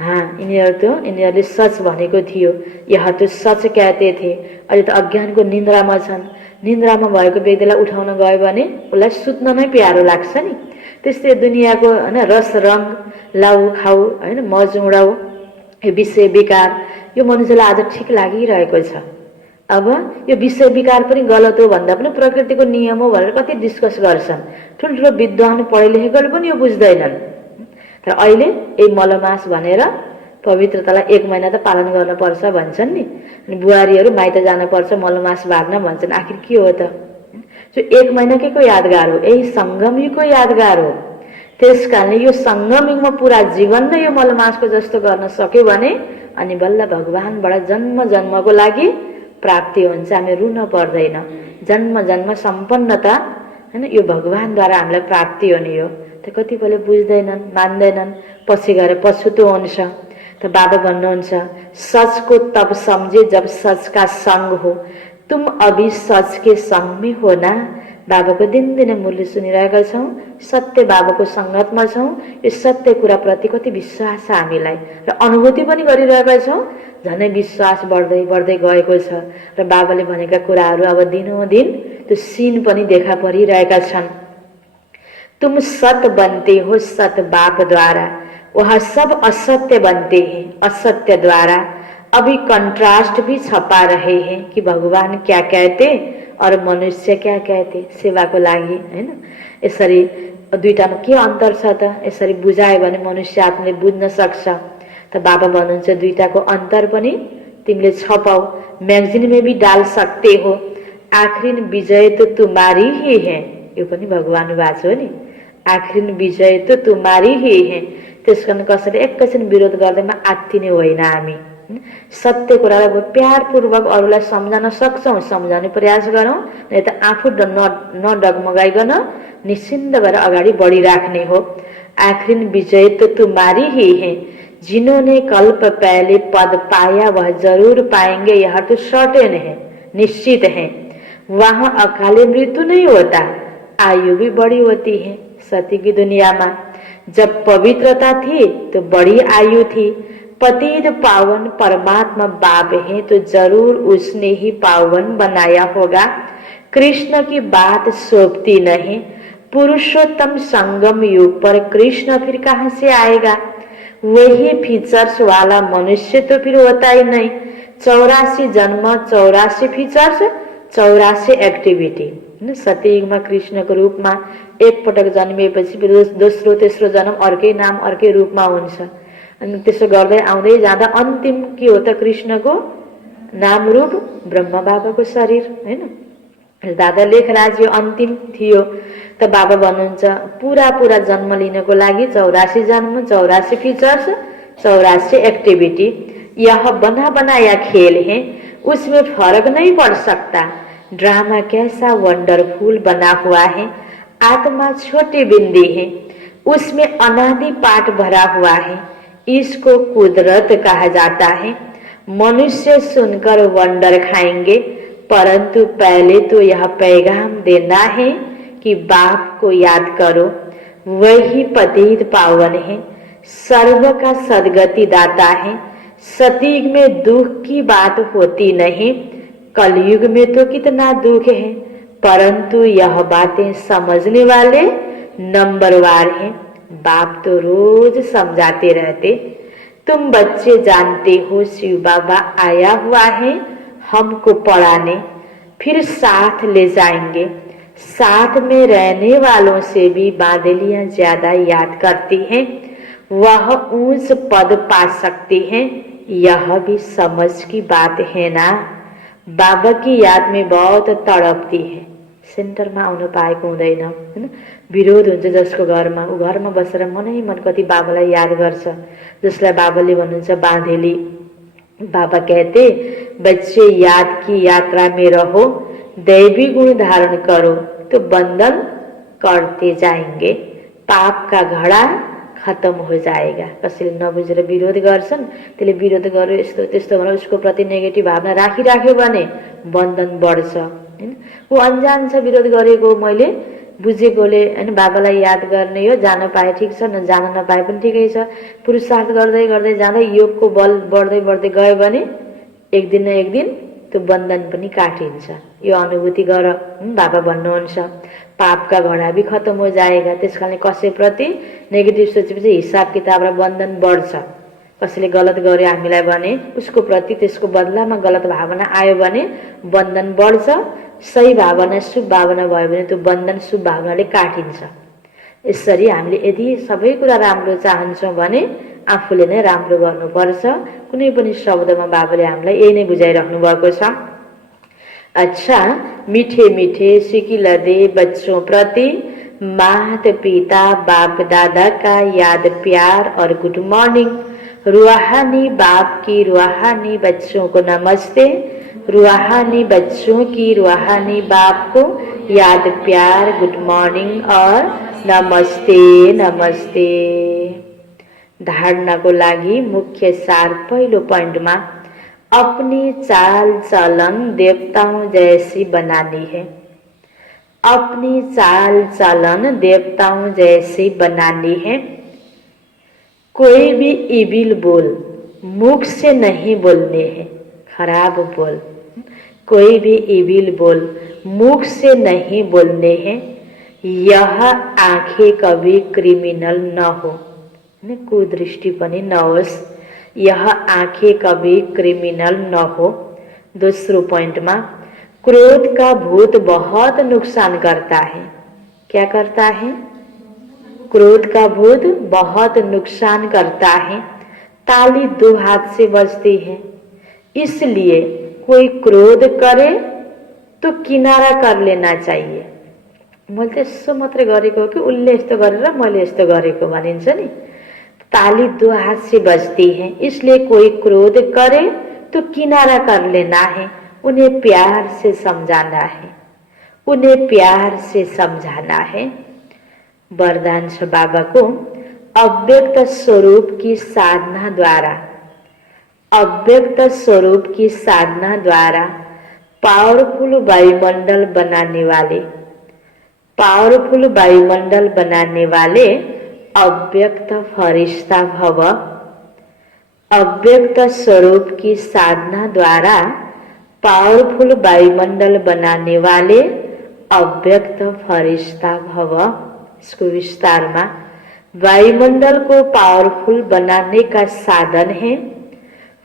यिनीहरूले सच भनेको थियो, यहाँ त सच कहते थे। अहिले त अज्ञानको निन्द्रामा छन्। निन्द्रामा भएको व्यक्तिलाई उठाउन गयो भने उसलाई सुत्न नै प्यारो लाग्छ नि। त्यस्तै दुनियाँको होइन रस रङ लाउ खाऊ होइन मज उडाऊ, यो विषय विकार यो मनुष्यलाई आज ठिक लागिरहेको छ। अब यो विषय विकार पनि गलत हो भन्दा पनि प्रकृतिको नियम हो भनेर कति डिस्कस गर्छन्। ठुल्ठुलो विद्वान पढे लेखेकोले पनि यो बुझ्दैनन्। तर अहिले यही मलमास भनेर पवित्रतालाई 1 महिना त पालन गर्न पर्छ भन्छन् नि। अनि बुहारीहरू माइत जानुपर्छ मलमास बार्न भन्छन्। आखिर के हो त? जो 1 महिनाकै को यादगार हो, यही सङ्गम युगको यादगार हो। त्यस कारणले यो सङ्गम युगमा पुरा जीवन नै यो मलमासको जस्तो गर्न सक्यो भने अनि बल्ल भगवानबाट जन्म जन्मको लागि प्राप्ति हुन्छ। हामी रुन पर्दैन। जन्म जन्म सम्पन्नता होइन यो भगवानद्वारा हामीलाई प्राप्ति हुने हो। त कतिपयले बुझ्दैनन्, मान्दैनन्, पछि गएर पछुतो हुन्छ। त बाबा भन्नुहुन्छ सच को तब समझे जब सच का संग हो, तुम अभी सच के संग में हो ना। बाबाको दिनदिनै मूल्य सुनिरहेका छौँ, सत्य बाबाको सङ्गतमा छौँ। यो सत्य कुराप्रति कति विश्वास छ हामीलाई र अनुभूति पनि गरिरहेका छौँ। झनै विश्वास बढ्दै बढ्दै गएको छ र बाबाले भनेका कुराहरू अब दिनोदिन त्यो सिन पनि देखा परिरहेका छन्। तुम सत बनते हो सत बाप द्वारा, वह सब असत्य बनते हैं असत्य द्वारा। अभी कंट्रास्ट भी छपा रहे हैं कि भगवान क्या कहते और मनुष्य क्या कहते। सेवाको लागि हैन यसरी दुईटामा के अन्तर छ त? यसरी बुझायो भने मनुष्य आत्माले बुझ्न सक्छ। त बाबा भन्नुहुन्छ दुईटाको अन्तर पनि तिमीले छपाऊ, म्यागजिन में भी डाल सकते हो। आखिर विजय तो तुम्हारी ही है। यो पनि भगवान वाच हो नि। आखिर विजय तो तुम्हारी ही है। त्यसकारण कसैले एकैछिन विरोध गर्दैमा आत्तिने होइन। हामी सत्य कुरालाई प्यारपूर्वक अरूलाई सम्झाउन सक्छौँ, सम्झाउने प्रयास गरौँ, नहीं त आफू नडगमगाइकन निश्चिन्त भएर अगाडि बढिराख्ने हो। आखिर विजय तो तुम्हारी ही है। जिन्होंने कल्प पहले पद पाया वह जरूर पाएंगे, यह तो सर्टेन है, निश्चित है। वहाँ अकाले मृत्यु नहीं होता, आयु भी बड़ी होती है। सती की दुनिया में जब पवित्रता थी तो बड़ी आयु थी। पतित पावन परमात्मा बाप है तो जरूर उसने ही पावन बनाया होगा। कृष्ण की बात सोचती नहीं, पुरुषोत्तम संगम युग पर कृष्ण फिर कहाँ से आएगा? वही फीचर्स वाला मनुष्य तो फिर होता ही नहीं। 84 जन्म, 84 फीचर्स, 84 एक्टिभिटी। सतयुगमा कृष्णको रूपमा एकपटक जन्मिएपछि दोस्रो तेस्रो जन्म अर्कै नाम अर्कै रूपमा हुन्छ। अनि त्यसो गर्दै आउँदै जाँदा अन्तिम के हो त? कृष्णको नाम रूप ब्रह्म बाबाको शरीर हैन। दादा लेखराज यो अन्तिम थियो। त बाबा भन्नुहुन्छ पूरा जन्म लिनको लागि 84 जन्म, 84 फीचर्स, 84 एक्टिभिटी। यह बना बनाया खेल है, उसमें फर्क नहीं पड़ सकता। ड्रामा कैसा वंडरफुल बना हुआ है। आत्मा छोटी बिंदी है, उसमें अनादि पाठ भरा हुआ है। इसको कुदरत कहा जाता है। मनुष्य सुनकर वंडर खाएंगे, परंतु पहले तो यह पैगाम देना है कि बाप को याद करो, वही पतित पावन है, सर्व का सदगति दाता है। सतयुग में दुख की बात होती नहीं, कलयुग में तो कितना दुख है, परंतु यह बातें समझने वाले नंबरवार हैं। बाप तो रोज समझाते रहते। तुम बच्चे जानते हो शिव बाबा आया हुआ है हमको पढ़ाने, फिर साथ ले जाएंगे। साथ में रहने वालों से भी बादलियां ज्यादा याद करती हैं, वह ऊंच पद पा सकती हैं। यह भी समझ की बात है ना। बाबा की याद में बहुत तडपती है, सेन्टरमा आउन पाएको हुँदैन हैन। विरोध हुन्छ जसको घरमा, ऊ घरमा बसेर मनै मन कति बाबालाई याद गर्छ, जसलाई बाबाले भन्नुहुन्छ बाँधेली। बाबा कहते, बच्चे याद की यात्रा में रहो, दैवी गुण धारण करो तो बंधन करते जाएंगे, पाप का घड़ा खत्म हो जाएगा। कसैले नबुझेर विरोध गर्छन्, त्यसले विरोध गर्यो यस्तो त्यस्तो भनेर उसको प्रति नेगेटिभ भावना राखिराख्यो भने बन्धन बढ्छ हैन। ऊ अनजान छ विरोध गरेको, मैले बुझेकोले हैन। बाबालाई याद गर्ने हो, जान पाए ठिक छ, जान नपाए पनि ठिकै छ। पुरुषार्थ गर्दै गर्दै जाँदै योगको बल बढ्दै बढ्दै गयो भने एक दिन न एक दिन त्यो बन्धन पनि काटिन्छ। यो अनुभूति गर, बाबा भन्नुहुन्छ। पाप का घड़ा भी खत्म हो जाएगा। त्यसकारणले कसैप्रति नेगेटिभ सोचेपछि हिसाब किताब र बन्धन बढ्छ। कसैले गलत गर्यो हामीलाई भने उसको प्रति त्यसको बदलामा गलत भावना आयो भने बन्धन बढ्छ। सही भावना शुभ भावना भयो भने त्यो बन्धन शुभ भावनाले काटिन्छ। यसरी हामीले यदि सबै कुरा राम्रो चाहन्छौँ भने आफूले नै राम्रो गर्नुपर्छ। कुनै पनि शब्दमा बाबाले हामीलाई यही नै बुझाइराख्नु भएको छ। अच्छा, मीठे मीठे सिकिलदे बच्चों प्रति माता पिता बाप दादा का याद प्यार और गुड मॉर्निंग। रूहानी बाप की रूहानी बच्चों को नमस्ते, रूहानी बच्चों की रूहानी बाप को याद प्यार गुड मॉर्निंग और नमस्ते नमस्ते। धारणा को लागि मुख्य सार पहिलो पॉइंटमा अपनी चाल चलन देवताओं जैसी बनानी है। अपनी चाल चलन देवताओं जैसी बनानी है। कोई भी इविल बोल मुख से नहीं बोलने हैं, खराब बोल। कोई भी इविल बोल मुख से नहीं बोलने हैं। यह आंखें कभी क्रिमिनल न हो, कुदृष्टि पनि नहोस्। यह आंखें कभी क्रिमिनल न हो। दूसरो पॉइंट में क्रोध का भूत बहुत नुकसान करता है। क्या करता है? क्रोध का भूत बहुत नुकसान करता है। ताली दो हाथ से बजती है, इसलिए कोई क्रोध करे तो किनारा कर लेना चाहिए। मैले त यसो मात्रै गरेको हो कि उसले यस्तो गरेर मैले यस्तो गरेको भनिन्छ नि। ताली दो हाथ से बजती है, इसलिए कोई क्रोध करे तो किनारा कर लेना है। उन्हें प्यार से समझाना है, उन्हें प्यार से समझाना है। वरदान छ बाबा को अव्यक्त स्वरूप की साधना द्वारा, अव्यक्त स्वरूप की साधना द्वारा पावरफुल वायुमंडल बनाने वाले, पावरफुल वायुमंडल बनाने वाले अव्यक्त फरिश्ता भव। अव्यक्त स्वरूप की साधना द्वारा पावरफुल वायुमंडल बनाने वाले अव्यक्त फरिश्ता भव। इसको विस्तार में वायुमंडल को पावरफुल बनाने का साधन है।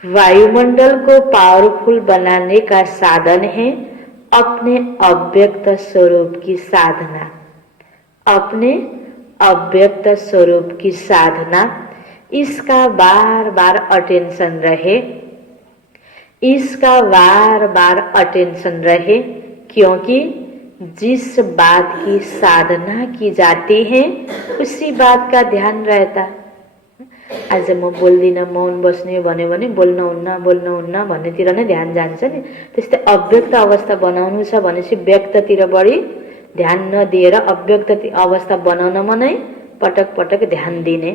वायुमंडल को पावरफुल बनाने का साधन है अपने अव्यक्त स्वरूप की साधना। अपने अव्यक्त स्वरूप की साधना, इसका बार बार अटेंशन रहे, इसका बार बार अटेंशन रहे। क्योंकि जिस बात की साधना की जाती है उसी बात का ध्यान रहता। आज म बोल्दिन, मौन बस्ने भन्यो भने बोल्नुहुन्न भन्नेतिर नै ध्यान जान्छ नि। त्यस्तै अव्यक्त अवस्था बनाउनु छ भनेपछि व्यक्ततिर बढी ध्यान नदिएर अव्यक्त अवस्था बनाउनमा नै पटक पटक ध्यान दिने।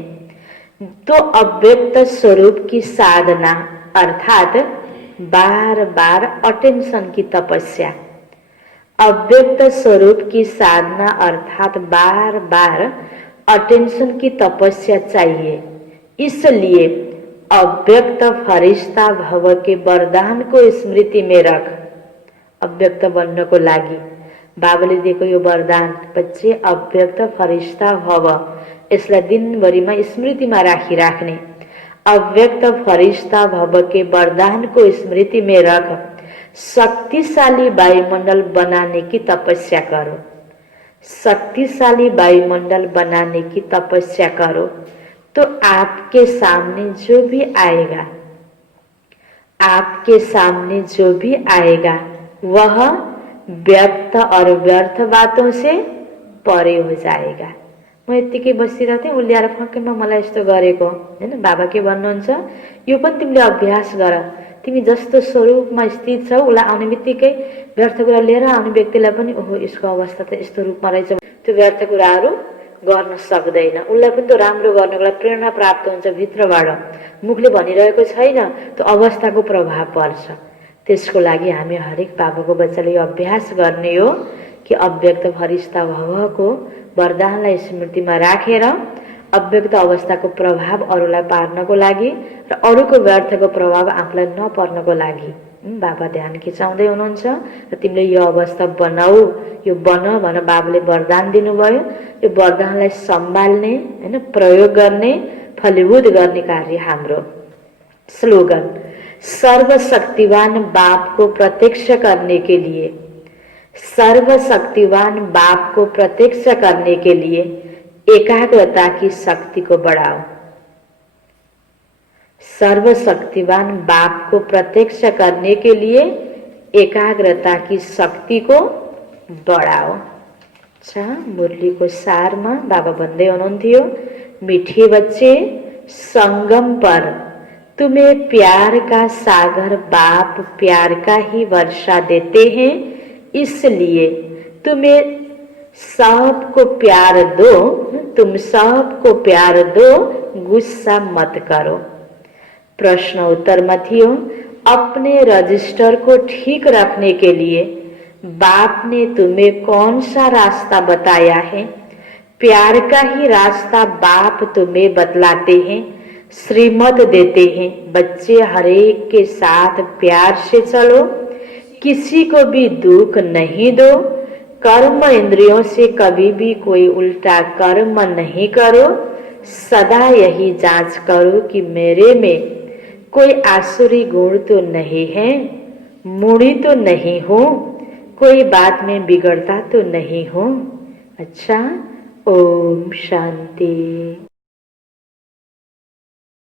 तो अव्यक्त स्वरूप की साधना अर्थात बार बार अटेंशन की तपस्या। अव्यक्त स्वरूप की साधना अर्थात बार बार अटेंशन की तपस्या चाहिए। इसलिए अव्यक्त फरिश्ता भव के वरदान को स्मृति में रख। अव्यक्त बन्न को लागि बाबाले दिएको यो वरदान, बच्चे अव्यक्त फरिश्ता भव, यसलाई दिनभरिमा स्मृतिमा राखिराख्ने। अव्यक्त फरिश्ता भव के वरदान को स्मृति में रख, शक्तिशाली वायुमंडल बनाने की तपस्या करो। शक्तिशाली वायुमंडल बनाने की तपस्या करो, तो आपके सामने जो भी आएगा, आपके सामने जो भी आएगा वह व्यर्थ और व्यर्थ बातों से परे हो जाएगा। म यत्तिकै बसिरहेको थिएँ, उसले आएर फक्कैमा मलाई यस्तो गरेको हैन। बाबा के भन्नुहुन्छ, यो पनि तिमीले अभ्यास गर। तिमी जस्तो स्वरूपमा स्थित छौ, उसलाई आउने बित्तिकै व्यर्थ कुरा लिएर आउने व्यक्तिलाई पनि ओहो यसको अवस्था त यस्तो रूपमा रहेछ, त्यो व्यर्थ कुराहरू गर्न सक्दैन। उसलाई पनि त राम्रो गर्नको लागि प्रेरणा प्राप्त हुन्छ भित्रबाट, मुखले भनिरहेको छैन, त्यो अवस्थाको प्रभाव पर्छ। त्यसको लागि हामी हरेक बाबाको बच्चाले यो अभ्यास गर्ने हो कि अव्यक्त फरिस्ता भवको वरदानलाई स्मृतिमा राखेर अव्यक्त अवस्थाको प्रभाव अरूलाई पार्नको लागि र अरूको व्यर्थको प्रभाव आफूलाई नपर्नको लागि बाबा ध्यान खिचाउँदै हुनुहुन्छ र तिमीले यो अवस्था बनाऊ, यो बन भनेर बाबाले वरदान दिनुभयो। यो वरदानलाई सम्हाल्ने हैन, प्रयोग गर्ने, फलीभूत गर्ने कार्य हाम्रो। स्लोगन, सर्वशक्तिवान बाप को प्रत्यक्ष करने के लिए, सर्वशक्तिवान बाप को प्रत्यक्ष करने के लिए एकाग्रता की शक्ति को बढ़ाओ। सर्वशक्तिवान बाप को प्रत्यक्ष करने के लिए एकाग्रता की शक्ति को बढ़ाओ। अच्छा, मुरली को सार में बाबा भन्दै हुनुहुन्थ्यो, मीठे बच्चे संगम पर तुम्हें प्यार का सागर बाप प्यार का ही वर्षा देते हैं, इसलिए तुम्हें सबको प्यार दो, तुम सबको प्यार दो, गुस्सा मत करो। प्रश्न उत्तर में थियो, अपने रजिस्टर को ठीक रखने के लिए बाप ने तुम्हें कौन सा रास्ता बताया है? प्यार का ही रास्ता बाप तुम्हें बतलाते हैं, श्रीमत देते हैं। बच्चे हरेक के साथ प्यार से चलो, किसी को भी दुख नहीं दो, कर्म इंद्रियों से कभी भी कोई उल्टा कर्म नहीं करो, सदा यही जांच करो कि मेरे में कोई आसुरी गुण तो नहीं है, मूढ़ी तो नहीं हो, कोई बात में बिगड़ता तो नहीं हो। अच्छा, ओम शांति।